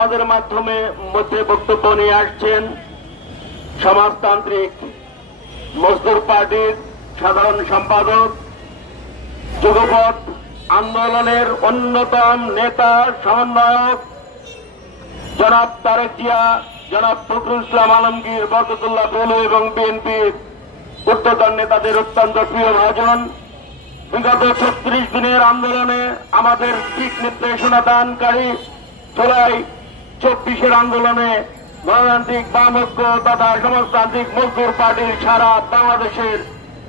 আমাদের মাধ্যমে মধ্যে বক্তব্য নিয়ে আসছেন সমাজতান্ত্রিক মজদুর পার্টির সাধারণ সম্পাদক যুগপথ আন্দোলনের অন্যতম নেতা, সমন্বয়ক, জনাব তারেক জিয়া, জনাব ফখরুল ইসলাম আলমগীর, বরকতুল্লাহ বেলু এবং বিএনপির উর্ধ্বতন নেতাদের অত্যন্ত প্রিয় ভাজন বিগত ছত্রিশ দিনের আন্দোলনে আমাদের দিক নির্দেশনা দানকারী, জুলাই চব্বিশের আন্দোলনে গণতান্ত্রিক বামৈক্য তথা সমাজতান্ত্রিক মজদুর পার্টির সারা বাংলাদেশের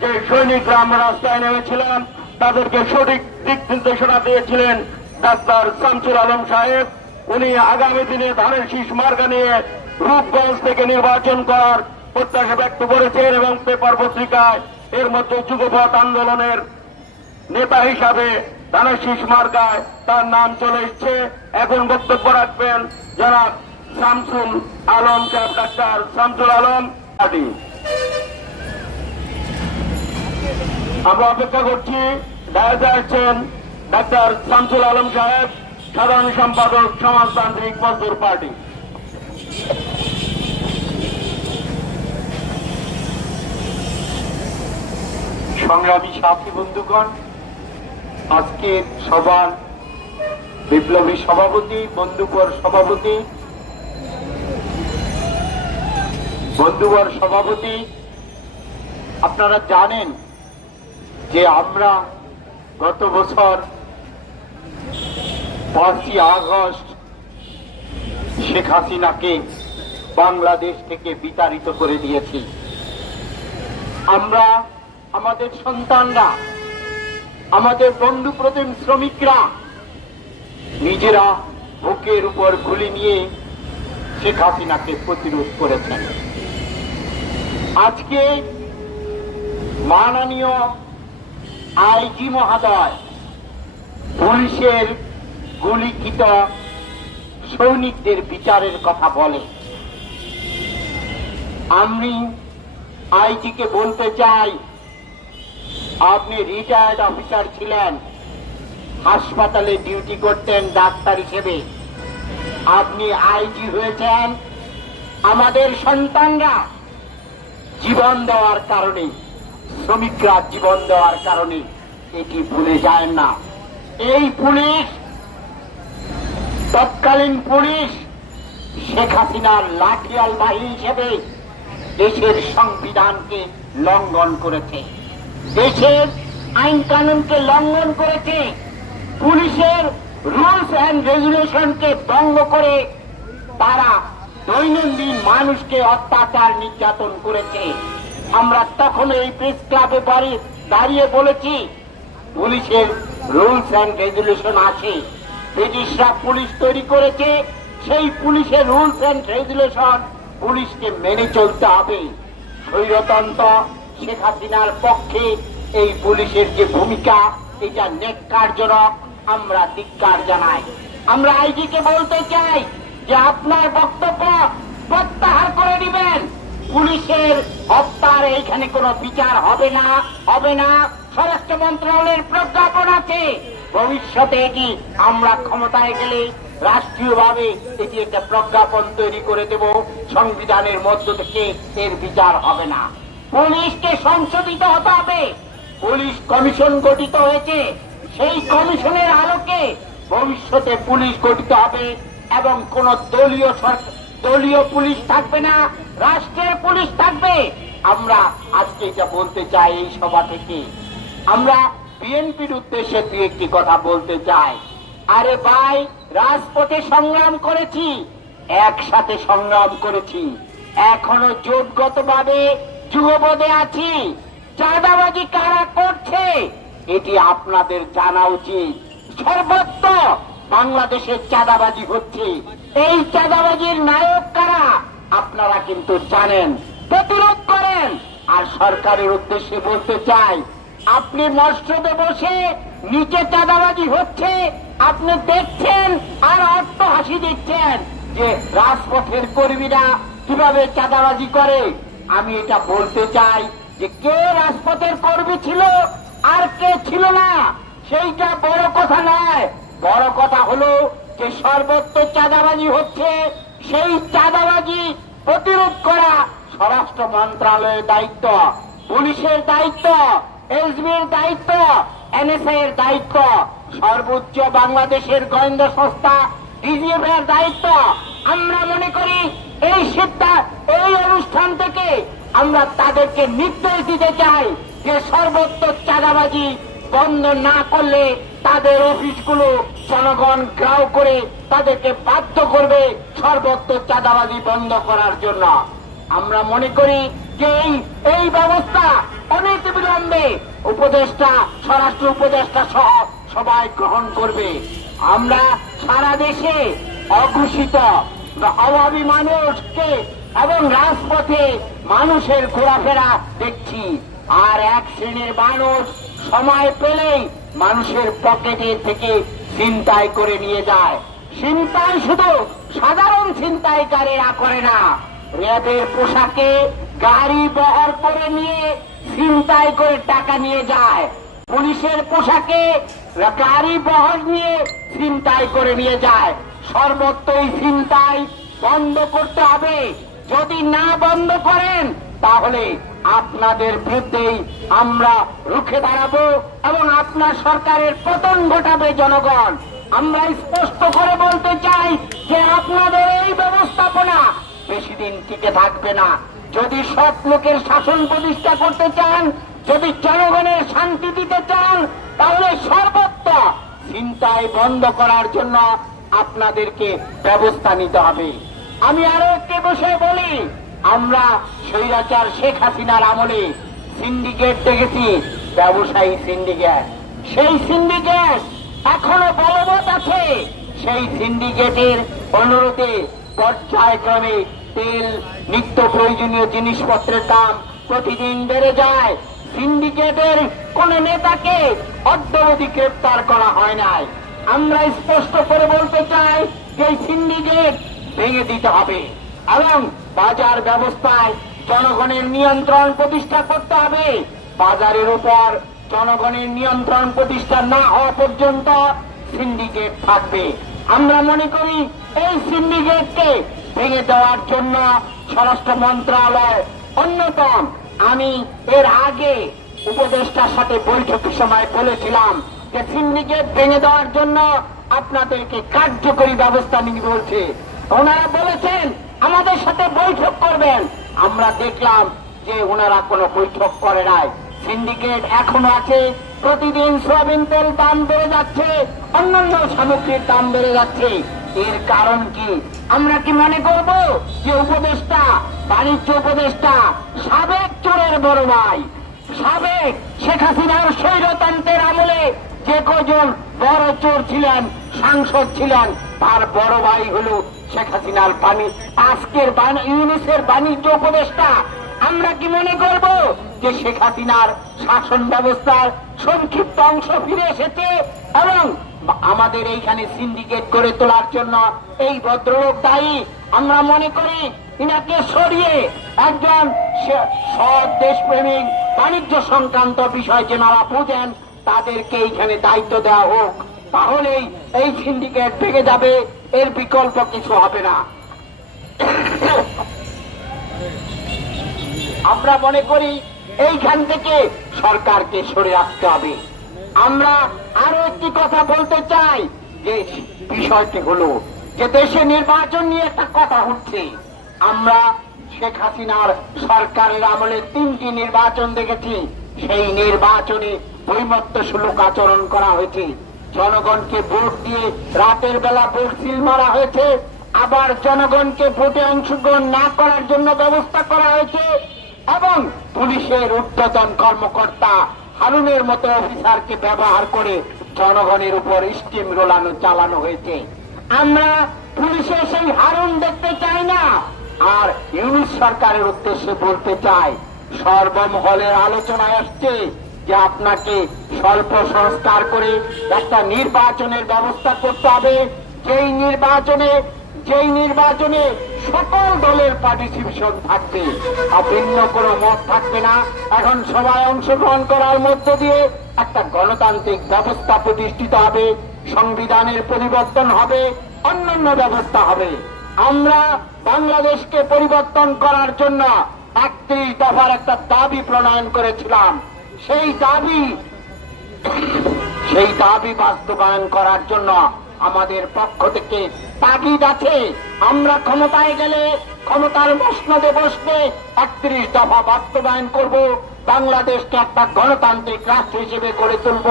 যে সৈনিকরা আমরা রাস্তায় নেমেছিলাম তাদেরকে সঠিক দিক নির্দেশনা দিয়েছিলেন ডাক্তার শামসুল আলম সাহেব। উনি আগামী দিনে ধানের শীষ মার্গা নিয়ে রূপগঞ্জ থেকে নির্বাচন করার প্রত্যাশা ব্যক্ত করেছেন এবং পেপার পত্রিকায় এর মধ্যে যুগপথ আন্দোলনের নেতা হিসাবে ধানশীষ মার্কায় তার নাম চলে এসছে। এখন বক্তব্য রাখবেন যারা শামসুল আলম, ডাক্তার শামসুল আলম পার্টি আমরা অপেক্ষা করছি দায়িত্বে ডাক্তার শামসুল আলম সাহেব, সাধারণ সম্পাদক সমাজতান্ত্রিক মজদুর পার্টি। সংগ্রামী সাথী বন্ধুগণ আজকের সবার বিপ্লবী সভাপতি বন্ধুবর সভাপতি বন্ধুবর সভাপতি, আপনারা জানেন যে আমরা গত বছর পাঁচই আগস্ট শেখ হাসিনাকে বাংলাদেশ থেকে বিতাড়িত করে দিয়েছি। আমরা, আমাদের সন্তানরা আমাদের বন্ধু প্রতিম শ্রমিকরা নিজেরা বুকের উপর গুলি নিয়ে শেখ হাসিনাকে প্রতিরোধ করেছেন। আজকে মাননীয় আইজি মহাদয় পুলিশের গুলিকৃত সৈনিকদের বিচারের কথা বলে আমি আইজিকে বলতে চাই আপনি রিটায়ার্ড অফিসার ছিলেন। হাসপাতালে ডিউটি করতেন ডাক্তার হিসেবে। আপনি আইজি হয়েছেন। আমাদের সন্তানরা জীবন দেওয়ার কারণে, শ্রমিকরা জীবন দেওয়ার কারণে এটি ভুলে যায় না। এই পুলিশ, তৎকালীন পুলিশ শেখ হাসিনার লাঠিয়াল বাহিনী হিসেবে দেশের সংবিধানকে লঙ্ঘন করেছে। দেশের আইন কানুনকে লঙ্ঘন করেছে, পুলিশের রুলস অ্যান্ড রেগুলেশনকে ভঙ্গ করে তারা দৈনন্দিন মানুষকে অত্যাচার নির্যাতন করেছে। আমরা তখন এই প্রেস ক্লাবে বাড়ি দাঁড়িয়ে বলেছি, পুলিশের রুলস অ্যান্ড রেগুলেশন আছে। ব্রিটিশরা পুলিশ তৈরি করেছে, সেই পুলিশের রুলস অ্যান্ড রেগুলেশন পুলিশকে মেনে চলতে হবে। স্বৈরতন্ত্র শেখ হাসিনার পক্ষে এই পুলিশের যে ভূমিকা, এটা নেককারজনক আমরা ধিক্কার জানাই। আমরা আইজিকে বলতে চাই যে আপনার বক্তব্য প্রত্যাহার করে দিবেন। পুলিশের হত্যার এইখানে কোনো বিচার হবে না হবে না। স্বরাষ্ট্র মন্ত্রণালয়ের প্রজ্ঞাপন আছে। ভবিষ্যতে এটি আমরা ক্ষমতায় গেলে রাষ্ট্রীয়ভাবে এটি একটা প্রজ্ঞাপন তৈরি করে দেব। সংবিধানের মধ্য থেকে এর বিচার হবে না। পুলিশকে সংশোধিত হতে হবে। পুলিশ কমিশন গঠিত হয়েছে। সেই কমিশনের আলোকে ভবিষ্যতে পুলিশ গঠিত হবে এবং কোন দলীয় দলীয় পুলিশ থাকবে না, রাষ্ট্রের পুলিশ থাকবে। আমরা আজকে এটা বলতে চাই এই সভা থেকে। আমরা বিএনপির উদ্দেশ্যে দু একটি কথা বলতে চাই। আরে ভাই, রাজপথে সংগ্রাম করেছি। একসাথে সংগ্রাম করেছি। এখনও জোটগতভাবে যুগপদে আছি, চাঁদাবাজি কারা করছে, এটি আপনাদের জানা উচিত। সর্বত্র বাংলাদেশের চাঁদাবাজি হচ্ছে। এই চাঁদাবাজির নায়ক কারা, আপনারা কিন্তু জানেন। প্রতিরোধ করেন, আর সরকারের উদ্দেশ্যে বলতে চাই, আপনি মসজিদে বসে নিচে চাঁদাবাজি হচ্ছে, আপনি দেখছেন আর অর্থ হাসি দিচ্ছেন যে রাজপথের কর্মীরা কীভাবে চাঁদাবাজি করে। আমি এটা বলতে চাই যে কে রাজপথের কর্মী ছিল আর কে ছিল না, সেইটা বড় কথা নয়। বড় কথা হলো যে সর্বত্র চাঁদাবাজি হচ্ছে, সেই চাঁদাবাজি প্রতিরোধ করা স্বরাষ্ট্র মন্ত্রণালয়ের দায়িত্ব, পুলিশের দায়িত্ব এসবির দায়িত্ব এনএসআই এর দায়িত্ব, সর্বোচ্চ বাংলাদেশের গোয়েন্দা সংস্থা, ডিজিএফ এর দায়িত্ব আমরা মনে করি এই সিদ্ধান্ত এই অনুষ্ঠান থেকে আমরা তাদেরকে নির্দেশ দিতে চাই যে সর্বত্র চাঁদাবাজি বন্ধ না করলে তাদের অফিসগুলো জনগণ গ্রাহ করে তাদেরকে বাধ্য করবে সর্বত্র চাঁদাবাজি বন্ধ করার জন্য। আমরা মনে করি যে এই এই ব্যবস্থা অনেক বিলম্বে উপদেষ্টা, স্বরাষ্ট্র উপদেষ্টা সহ সবাই গ্রহণ করবে। আমরা সারা দেশে অঘোষিত। অভাবী মানুষকে এবং রাজপথে মানুষের ঘোরাফেরা দেখছি। আর এক শ্রেণির মানুষ সময় পেলেই মানুষের পকেটে থেকে ছিনতাই করে নিয়ে যায়। ছিনতাই শুধু সাধারণ ছিনতাইকারীরা করে না, র্যাবের পোশাকে গাড়ি বহর করে নিয়ে ছিনতাই করে টাকা নিয়ে যায়। পুলিশের পোশাকে গাড়ি বহর নিয়ে ছিনতাই করে নিয়ে যায়। সর্বত্রই চিন্তায় বন্ধ করতে হবে। যদি না বন্ধ করেন, তাহলে আপনাদের বিরুদ্ধেই আমরা রুখে দাঁড়াবো এবং আপনার সরকারের পতন ঘটাবে জনগণ। আমরা স্পষ্ট করে বলতে চাই যে আপনাদের এই ব্যবস্থাপনা বেশি দিন টিকে থাকবে না। যদি সৎ লোকের শাসন প্রতিষ্ঠা করতে চান, যদি জনগণের শান্তি দিতে চান, তাহলে সর্বত্র চিন্তায় বন্ধ করার জন্য আপনাদেরকে ব্যবস্থা নিতে হবে। আমি আরও একটি বিষয় বলি, আমরা স্বৈরাচার শেখ হাসিনার আমলে সিন্ডিকেট দেখেছি, ব্যবসায়ী সিন্ডিকেট। সেই সিন্ডিকেট এখনও বলবৎ আছে, সেই সিন্ডিকেটের অনুরোধে পর্যায়ক্রমে তেল, নিত্য প্রয়োজনীয় জিনিসপত্রের দাম প্রতিদিন বেড়ে যায়। সিন্ডিকেটের কোন নেতাকে অদ্যাবধি গ্রেপ্তার করা হয় নাই। আমরা স্পষ্ট করে বলতে চাই যে সিন্ডিকেট ভেঙে দিতে হবে এবং বাজার ব্যবস্থায় জনগণের নিয়ন্ত্রণ প্রতিষ্ঠা করতে হবে। বাজারের উপর জনগণের নিয়ন্ত্রণ প্রতিষ্ঠা না হওয়া পর্যন্ত সিন্ডিকেট থাকবে। আমরা মনে করি এই সিন্ডিকেটকে ভেঙে দেওয়ার জন্য স্বরাষ্ট্র মন্ত্রণালয় অন্যতম। আমি এর আগে উপদেষ্টার সাথে বৈঠকের সময় বলেছিলাম যে সিন্ডিকেট ভেঙে দেওয়ার জন্য আপনাদেরকে কার্যকরী ব্যবস্থা নিতে বলছে। ওনারা বলেছেন, আমাদের সাথে বৈঠক করবেন। আমরা দেখলাম যে ওনারা কোনো বৈঠক করে নাই। সিন্ডিকেট এখনও আছে। প্রতিদিন সোয়াবিন তেল দাম বেড়ে যাচ্ছে, অন্যান্য সামগ্রীর দাম বেড়ে যাচ্ছে। এর কারণ কি? আমরা কি মনে করব যে উপদেষ্টা, বাণিজ্য উপদেষ্টা, সাবেক চোরের বড় ভাই, সাবেক শেখ হাসিনার স্বৈরতন্ত্রের আমলে যে কজন বড় চোর ছিলেন, সাংসদ ছিলেন, তার বড় ভাই হলো শেখ হাসিনার পানি আজকের ইউনিসের বাণিজ্য উপদেষ্টা। আমরা কি মনে করব যে শেখ হাসিনার শাসন ব্যবস্থার সংক্ষিপ্ত অংশ ফিরে এসেছে এবং আমাদের এইখানে সিন্ডিকেট গড়ে তোলার জন্য এই ভদ্রলোক দায়ী? আমরা মনে করি ইনাকে সরিয়ে একজন সৎ দেশপ্রেমিক বাণিজ্য সংক্রান্ত বিষয় যেনারা বুঝেন তাদেরকে এইখানে দায়িত্ব দেওয়া হোক, তাহলেই এই সিন্ডিকেট ভেঙে যাবে, এর বিকল্প কিছু হবে না। আমরা মনে করি এইখান থেকে সরকারকে সরে আসতে হবে। আমরা আরও একটি কথা বলতে চাই, যে বিষয়টি হলো যে দেশে নির্বাচন নিয়ে একটা কথা হচ্ছে। আমরা শেখ হাসিনার সরকারের আমলে তিনটি নির্বাচন দেখেছি, সেই নির্বাচনে বৈমত্য সুলুক আচরণ করা হয়েছে। জনগণকে ভোট দিয়ে রাতের বেলা ভোট মারা হয়েছে। আবার জনগণকে ভোটে অংশগ্রহণ না করার জন্য ব্যবস্থা করা হয়েছে। এবং পুলিশের ঊর্ধ্বতন কর্মকর্তা হারুনের মতো অফিসারকে ব্যবহার করে জনগণের উপর স্টিম রোলানো চালানো হয়েছে। আমরা পুলিশের সেই হারুন দেখতে চাই না। আর ইউনিট সরকারের উদ্দেশ্যে বলতে চাই, সর্বমহলের আলোচনায় আসছে যে আপনাকে স্বল্প সংস্কার করে একটা নির্বাচনের ব্যবস্থা করতে হবে। যেই নির্বাচনে যেই নির্বাচনে সকল দলের পার্টিসিপেশন থাকবে, আর ভিন্ন কোনো মত থাকবে না। এখন সবাই অংশগ্রহণ করার মধ্য দিয়ে একটা গণতান্ত্রিক ব্যবস্থা প্রতিষ্ঠিত হবে, সংবিধানের পরিবর্তন হবে, অন্যান্য ব্যবস্থা হবে। আমরা বাংলাদেশকে পরিবর্তন করার জন্য একত্রিশ দফার একটা দাবি প্রণয়ন করেছিলাম। সেই দাবি সেই দাবি বাস্তবায়ন করার জন্য আমাদের পক্ষ থেকে তাগিদ আছে। আমরা ক্ষমতায় গেলে ক্ষমতার মসনদে বসবে একত্রিশ দফা বাস্তবায়ন করব, বাংলাদেশকে একটা গণতান্ত্রিক রাষ্ট্র হিসেবে গড়ে তুলব।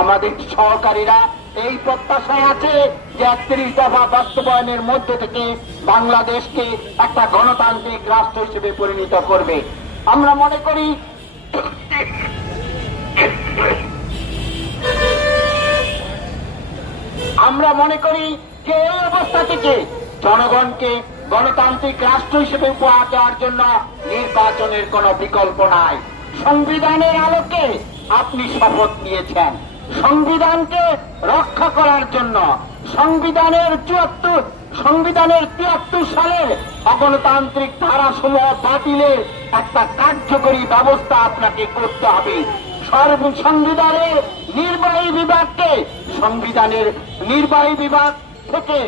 আমাদের সহকারীরা এই প্রত্যাশায় আছে যে একত্রিশ দফা বাস্তবায়নের মধ্য থেকে বাংলাদেশকে একটা গণতান্ত্রিক রাষ্ট্র হিসেবে পরিণত করবে। আমরা মনে করি আমরা মনে করি যে এই অবস্থা থেকে জনগণকে গণতান্ত্রিক রাষ্ট্র হিসেবে উপহার দেওয়ার জন্য নির্বাচনের কোনো বিকল্প নাই। সংবিধানের আলোকে আপনি শপথ নিয়েছেন। সংবিধানকে রক্ষা করার জন্য সংবিধানের চুয়াত্তর সংবিধানের তিয়াত্তর সালের অগণতান্ত্রিক ধারাসমূহ বাতিলের একটা কার্যকরী ব্যবস্থা আপনাকে করতে হবে। সংবিধানের নির্বাহী বিভাগকে সংবিধানের নির্বাহী বিভাগ থেকে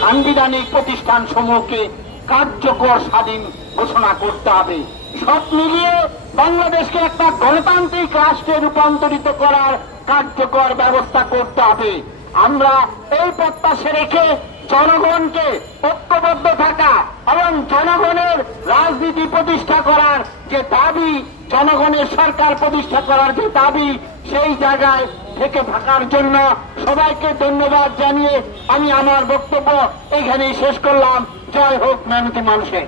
সাংবিধানিক প্রতিষ্ঠান সমূহকে কার্যকর স্বাধীন ঘোষণা করতে হবে। সব মিলিয়ে বাংলাদেশকে একটা গণতান্ত্রিক রাষ্ট্রে রূপান্তরিত করার কার্যকর ব্যবস্থা করতে হবে। আমরা এই প্রত্যাশা রেখে জনগণকে ঐক্যবদ্ধ থাকা এবং জনগণের রাজনীতি প্রতিষ্ঠা করার যে দাবি, জনগণের সরকার প্রতিষ্ঠা করার যে দাবি, সেই জায়গায় থেকে থাকার জন্য সবাইকে ধন্যবাদ জানিয়ে আমি আমার বক্তব্য এখানেই শেষ করলাম। জয় হোক মেহনতি মানুষের।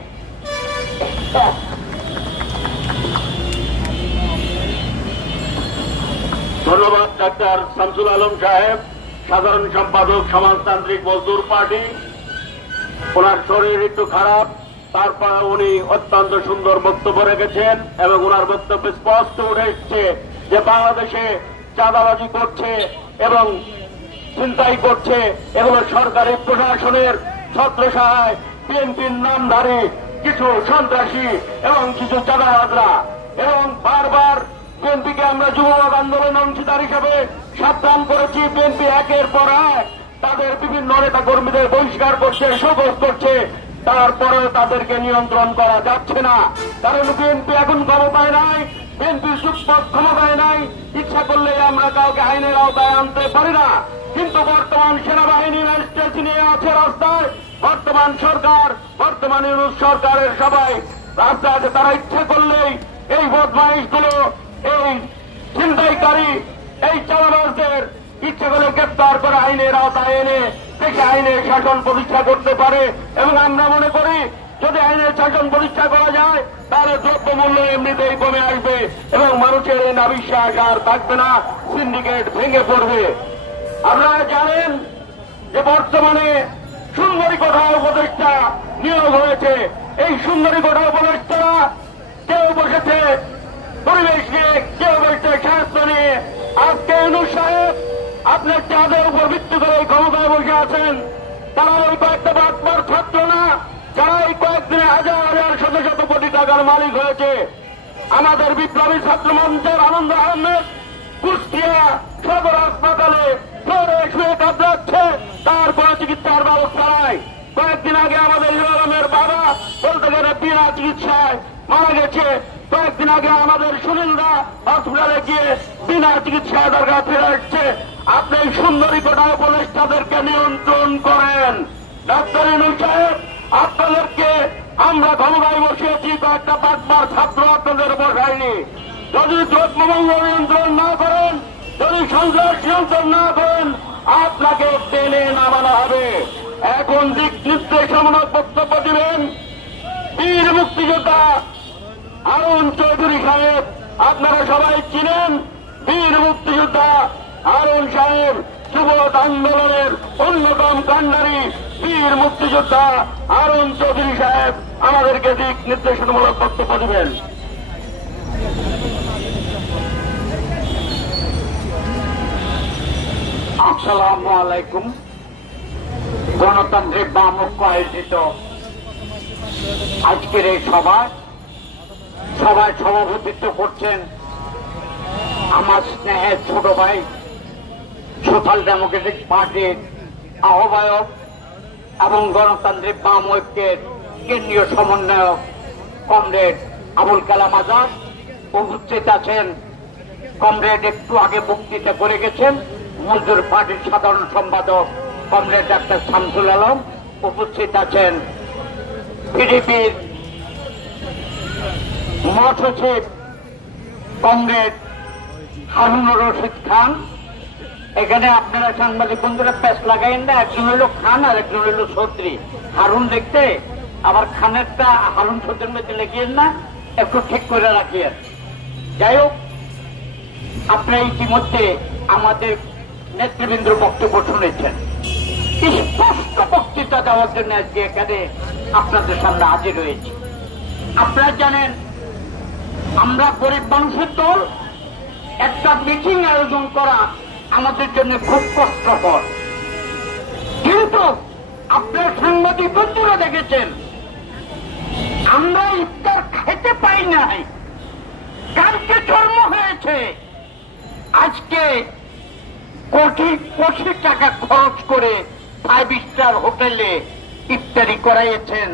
ধন্যবাদ, ডাক্তার শামসুল আলম সাহেব। সাধারণ সম্পাদক সমাজতান্ত্রিক মজদুর পার্টি। ওনার শরীর একটু খারাপ, তারপর উনি অত্যন্ত সুন্দর বক্তব্য রেখেছেন এবং ওনার বক্তব্য স্পষ্ট উঠে এসছে যে বাংলাদেশে চাঁদাবাজি করছে এবং চিন্তাই করছে। এগুলো সরকারি প্রশাসনের ছত্রসায় বিএনপির নামধারী কিছু সন্ত্রাসী এবং কিছু চাঁদাবাজরা। এবং বারবার বিএনপিকে আমরা যুবক আন্দোলন অংশীদার হিসেবে সাবধান করেছি বিএনপি একের পর এক। তাদের বিভিন্ন নেতা কর্মীদের বহিষ্কার করছে, শোকজ করছে। তারপরেও তাদেরকে নিয়ন্ত্রণ করা যাচ্ছে না। কারণ বিএনপি এখন ক্ষমতায় নাই, বিএনপি সুপথ ক্ষমতায় নাই। ইচ্ছা করলে আমরা কাউকে আইনের আওতায় আনতে পারি না। কিন্তু বর্তমান সেনাবাহিনী ম্যাজিস্ট্রেট নিয়ে আছে রাস্তায়। বর্তমান সরকার, বর্তমান ইউনুস সরকারের সবাই রাস্তায় আছে, তারা ইচ্ছা করলেই এই বদমাইশগুলো, এই ছিনতাইকারী এই চালাবাসদের ইচ্ছে করে গ্রেপ্তার করে আইনের আওতায় এনে দেশে আইনের শাসন প্রতিষ্ঠা করতে পারে। এবং আমরা মনে করি, যদি আইনের শাসন প্রতিষ্ঠা করা যায়, তাহলে দ্রব্য মূল্য এমনিতেই কমে আসবে এবং মানুষের এই নাবিশ্বাস আর থাকবে না, সিন্ডিকেট ভেঙে পড়বে। আপনারা জানেন যে বর্তমানে সুন্দরী কোঠা উপদেষ্টা নিয়োগ হয়েছে। এই সুন্দরী কোঠা উপদেষ্টারা কেউ বসেছে পরিবেশ নিয়ে কেউ বসেছে স্বাস্থ্য নিয়ে আজকে ইউনুস সাহেব আপনার চাঁদের উপর ভিত্তি করে এই ক্ষমতায় বসে আছেন। তারা ওই কয়েকটা বাতমার ছাত্র না, যারা এই কয়েকদিনে হাজার হাজার শত শত কোটি টাকার মালিক হয়েছে। আমাদের বিপ্লবী ছাত্র মঞ্চের আনন্দ আহমেদ কুষ্টিয়া সদর হাসপাতালে ফ্লোরে শুয়ে কাতরাচ্ছে। তার কোনো চিকিৎসার ব্যবস্থা নাই। কয়েকদিন আগে আমাদের হিরোরামের বাবা বলতে গেলে বিনা চিকিৎসায় মারা গেছে। কয়েকদিন আগে আমাদের সুনীলদা হসপিটালে গিয়ে বিনা চিকিৎসায় দরকার ফিরে আসছে। আপনি এই সুন্দরী কোটা উপদেষ্টাদেরকে নিয়ন্ত্রণ করেন। ডাক্তার ইনু সাহেব, আপনাদেরকে আমরা ক্ষমতায় বসিয়েছি, কয়েকটা পাঁচবার ছাত্র আপনাদের বসায়নি যদি দ্রব্যমঙ্গ নিয়ন্ত্রণ না করেন, যদি সন্ত্রাস নিয়ন্ত্রণ না করেন, আপনাকে টেনে নামানো হবে। এখন দিক নির্দেশমূলক বক্তব্য দিবেন বীর মুক্তিযোদ্ধা আরুণ চৌধুরী সাহেব, আপনারা সবাই চিনেন বীর মুক্তিযোদ্ধা আরুণ সাহেব যুবক আন্দোলনের অন্যতম কান্ডারি বীর মুক্তিযোদ্ধা আরুণ চৌধুরী সাহেব। আমাদেরকে দিক নির্দেশনামূলক বক্তব্য দিবেন। আসসালামু আলাইকুম। গণতান্ত্রিক বামক্য আয়োজিত আজকের এই সভায় সভায় সভাপতিত্ব করছেন আমার স্নেহের ছোট ভাই, সোশ্যাল ডেমোক্রেটিক পার্টির আহ্বায়ক এবং গণতান্ত্রিক বাম ঐক্যের কেন্দ্রীয় সমন্বয়ক কমরেড আবুল কালাম আজাদ উপস্থিত আছেন। কমরেড একটু আগে বক্তৃতা করে গেছেন। মজদুর পার্টির সাধারণ সম্পাদক কমরেড ডাক্তার শামসুল আলম উপস্থিত আছেন। পিডিপির মহাসচিব কমরেড হারুনুর রশিদ খান। এখানে আপনারা সাংবাদিক বন্ধুরা প্যাস লাগাইন না, একজন হইল খান আর একজন হইল সদ্রি হারুন দেখতে আবার খানেরটা হারুন সদ্রির মধ্যে লেগিয়েন না, একটু ঠিক করে রাখিয়েন। যাই হোক, আপনারা ইতিমধ্যে আমাদের নেতৃবৃন্দ বক্তব্য শুনেছেন। স্পষ্ট বক্তৃতা দেওয়ার জন্য আজকে এখানে আপনাদের সামনে হাজির হয়েছি। আপনারা জানেন আমরা গরিব মানুষের দল, একটা মিটিং আয়োজন করা আমাদের জন্য খুব কষ্টকর। কিন্তু আপনার সাংবাদিক বন্ধুরা দেখেছেন, আমরা ইফতার খেতে পাই নাই। কালকে জন্ম হয়েছে। আজকে কোটি কোটি টাকা খরচ করে ফাইভ স্টার হোটেলে ইফতারি করাইয়েছেন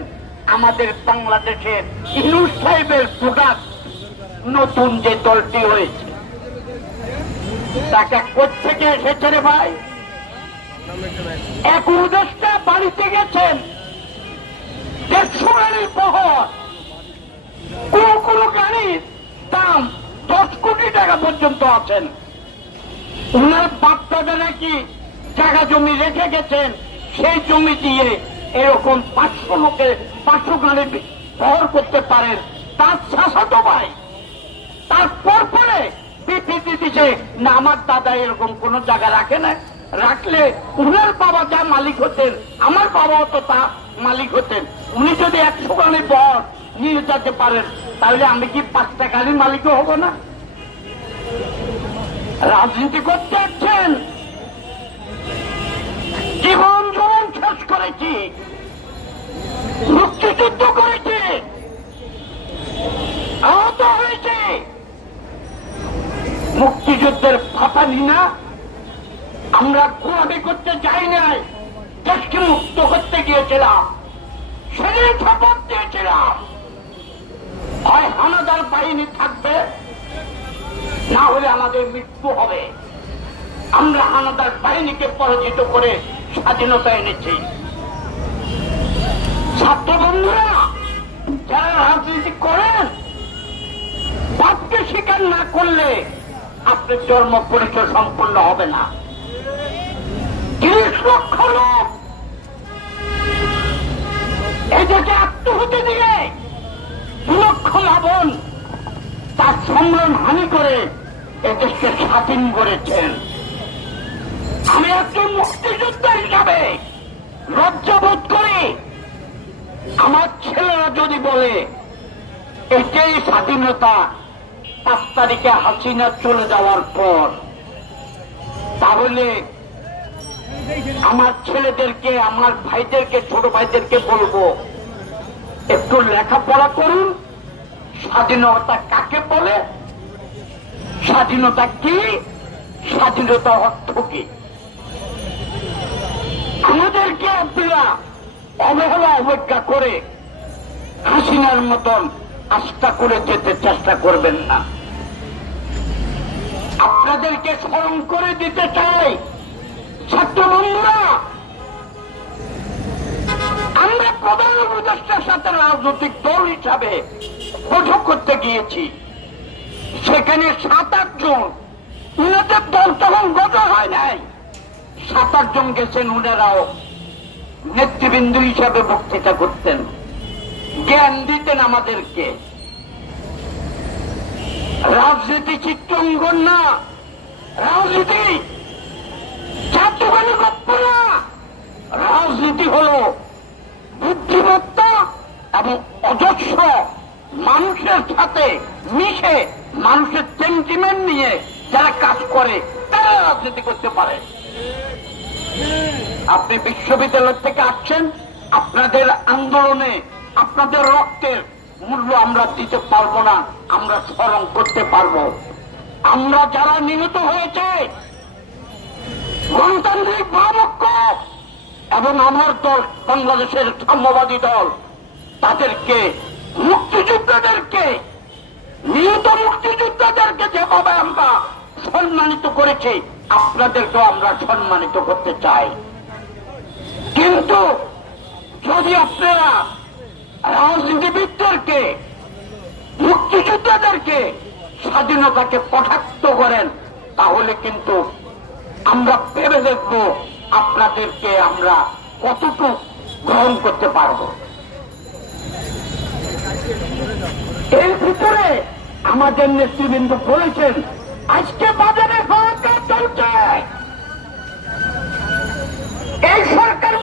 আমাদের বাংলাদেশের ইনুস সাহেবের প্রোডাক্ট। নতুন যে দলটি হয়েছে টাকা কোথেকে এসেছে রে ভাই? এক উপদেষ্টা বাড়িতে গেছেন দেড়শো গাড়ির বহর কোন কোন গাড়ির দাম দশ কোটি টাকা পর্যন্ত আছেন। উনার বাচ্চাটা নাকি জায়গা জমি রেখে গেছেন, সেই জমি দিয়ে এরকম পাঁচশো লোকে পাঁচশো গাড়ি বহর করতে পারেন। তার শাসাতো ভাই তারপর পরে বিবৃতি না, আমার দাদা এরকম কোন জায়গা রাখে না। রাখলে উনার বাবা যা মালিক হতেন, আমার বাবাও তো তা মালিক হতেন। উনি যদি একশো গাড়ি বর নিয়ে যেতে পারেন, তাহলে আমি কি পাঁচটা গাড়ির মালিকও হব না? রাজনীতি করতে যাচ্ছেন? জীবন জীবন শেষ করেছি। মুক্তিযুদ্ধ করেছি। আহত হয়েছে। মুক্তিযুদ্ধের ফাঁপানি না আমরা গোয়াবি করতে যাই নাই, দেশকে মুক্ত করতে গিয়েছিলাম, সেদিন শপথ দিয়েছিলাম। হয় হানাদার বাহিনী থাকবে, না হলে আমাদের মৃত্যু হবে। আমরা হানাদার বাহিনীকে পরাজিত করে স্বাধীনতা এনেছি। ছাত্র বন্ধুরা, যারা রাজনীতি করেন পাপকে স্বীকার না করলে আপনার জন্ম পরিচয় সম্পন্ন হবে না। তিরিশ লক্ষ লোক। এদেরকে আত্মহতি দিয়ে দু লক্ষ লাভন তার সম্মান হানি করে এদেশকে স্বাধীন করেছেন। আমি একজন মুক্তিযোদ্ধা হিসাবে লজ্জাবোধ করি। আমার ছেলেরা যদি বলে, এটাই স্বাধীনতা পাঁচ তারিখে হাসিনা চলে যাওয়ার পর, তাহলে আমার ছেলেদেরকে, আমার ভাইদেরকে, ছোট ভাইদেরকে বলব, একটু লেখাপড়া করুন। স্বাধীনতা কাকে বলে? স্বাধীনতা কি? স্বাধীনতা অর্থ কি? আমাদেরকে আপনারা অবহেলা অবজ্ঞা করে হাসিনার মতন আস্থা করে যেতে চেষ্টা করবেন না। আপনাদেরকে স্মরণ করে দিতে চাই। ছাত্র বন্ধুরা, আমরা প্রধান উপদেষ্টার সাথে রাজনৈতিক দল হিসাবে বৈঠক করতে গিয়েছি। সেখানে সাত, আট জন উনাদের দল তখন গঠন হয় নাই। সাত, আট জন গেছেন উনারাও নেতৃবৃন্দ হিসাবে বক্তৃতা করতেন। জ্ঞান দিতেন আমাদেরকে। রাজনীতি চিত্রাঙ্গন না। রাজনীতি। চারটুখানি গপ্প না রাজনীতি হল বুদ্ধিমত্তা এবং অজস্র মানুষের সাথে মিশে মানুষের সেন্টিমেন্ট নিয়ে যারা কাজ করে, তারা রাজনীতি করতে পারে। আপনি বিশ্ববিদ্যালয় থেকে আসছেন, আপনাদের আন্দোলনে আপনাদের রক্তের মূল্য আমরা দিতে পারব না, আমরা স্মরণ করতে পারব। আমরা যারা নিহত হয়েছে, গণতান্ত্রিক বামক্ষ এবং আমার দল, বাংলাদেশের সাম্যবাদী দল, তাদেরকে, মুক্তিযোদ্ধাদেরকে, নিহত মুক্তিযোদ্ধাদেরকে যেভাবে আমরা সম্মানিত করেছি, আপনাদেরকেও আমরা সম্মানিত করতে চাই। কিন্তু যদি আপনারা রাজনীতিবিদদেরকে, মুক্তিযোদ্ধাদেরকে স্বাধীনতাকে কটাক্ত করেন, তাহলে কিন্তু আমরা ভেবে দেখব আপনাদেরকে আমরা কতটুকু গ্রহণ করতে পারব। এর ভিতরে আমাদের নেতৃবৃন্দ বলেছেন, আজকে বাজারে সরকার চলছে। এই সরকার